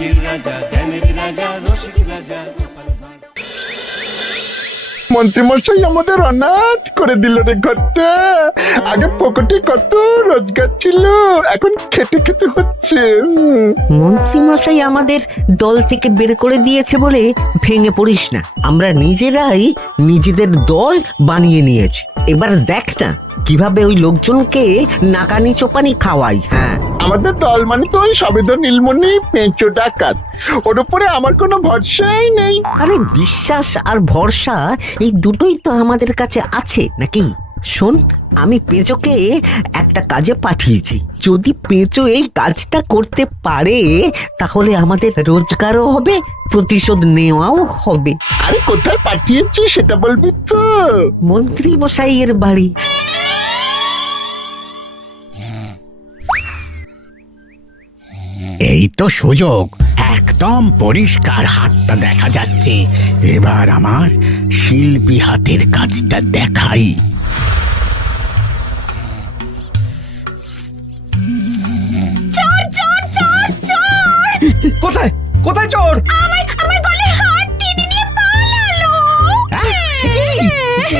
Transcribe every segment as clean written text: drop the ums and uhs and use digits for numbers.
হাসির রাজা, জ্ঞানের রাজা, রসিক রাজা। মন্ত্রীমশাই আমাদের অনাথ করে দিল রে ঘরটা। আগে পকেটে কত রোজগার ছিল, এখন খেটে খেতে হচ্ছে। মন্ত্রী মশাই আমাদের দল থেকে বের করে দিয়েছে বলে ভেঙে পড়িস না, আমরা নিজেরাই নিজেদের দল বানিয়ে নিয়েছি। এবার দেখ না কিভাবে ওই লোকজনকে নাকানি চোপানি খাওয়াই। হ্যাঁ, আমাদের দল মানে তো ওই সবেদর নীলমণি পেঁচো ডাকাত, ওর উপরে আমার কোনো ভরসাই নেই। আরে বিশ্বাস আর ভরসা এই দুটোই তো আমাদের কাছে আছে নাকি? শোন, আমি পেঁচোকে একটা কাজে পাঠিয়েছি। যদি পেঁচো এই কাজটা করতে পারে তাহলে আমাদের রোজগারও হবে, প্রতিশোধ নেওয়াও হবে। আরে কোথায় পাঠিয়েছি সেটা বলবি তো? মন্ত্রী মশাইয়ের বাড়ি। এই তো সুযোগ, একদম পরিষ্কার হাতটা দেখা যাচ্ছে। এবার আমার শিল্পী হাতের কাজটা দেখাই। চোর চোর চোর চোর! কোথায় কোথায় চোর? আমার গলার হার টেনে নিয়ে পালালো।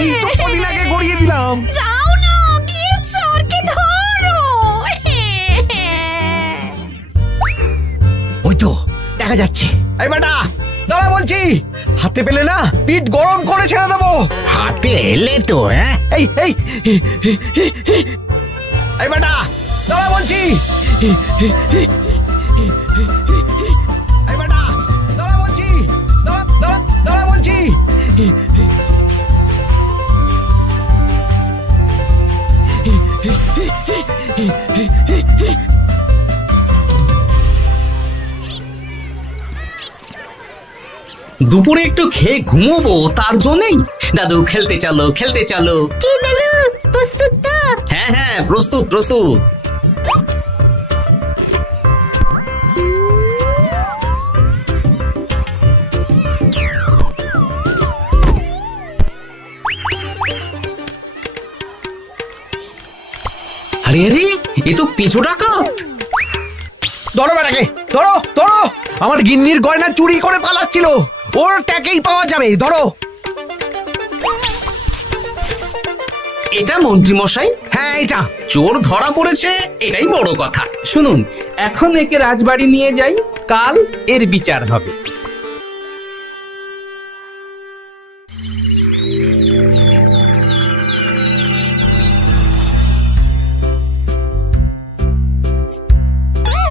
এই তো কদিন আগে গড়িয়ে দিলাম। যাও না, গিয়ে চোরকে ধরো। ওই তো দেখা যাচ্ছে। এই বেটা দাঁড়া বলছি, হাতে পেলে না পিঠ গরম করে ছেড়ে দেবো। হাতে এলে তো এই এই এই বেটা দাঁড়া বলছি। এই বেটা দাঁড়া বলছি, দাঁড়া দাঁড়া দাঁড়া বলছি। দুপুরে একটু খেয়ে ঘুমোবো তার জন্যই। দাদু খেলতে চলো, খেলতে চলো। কি দাদু, প্রস্তুত তো? হ্যাঁ হ্যাঁ, প্রস্তুত প্রস্তুত। আরে আরে, এ তো পিছু ডাকাত। ধরো বেটাকে, ধরো ধরো, আমার গিন্নির গয়না চুরি করে পালাচ্ছিল, ওর ট্যাকেই পাওয়া যাবে। ধরো। এটা মন্ত্রী মশাই? হ্যাঁ এটা। চোর ধরা পড়েছে, এটাই বড় কথা। শুনুন, এখন একে রাজবাড়ি নিয়ে যাই, কাল এর বিচার হবে।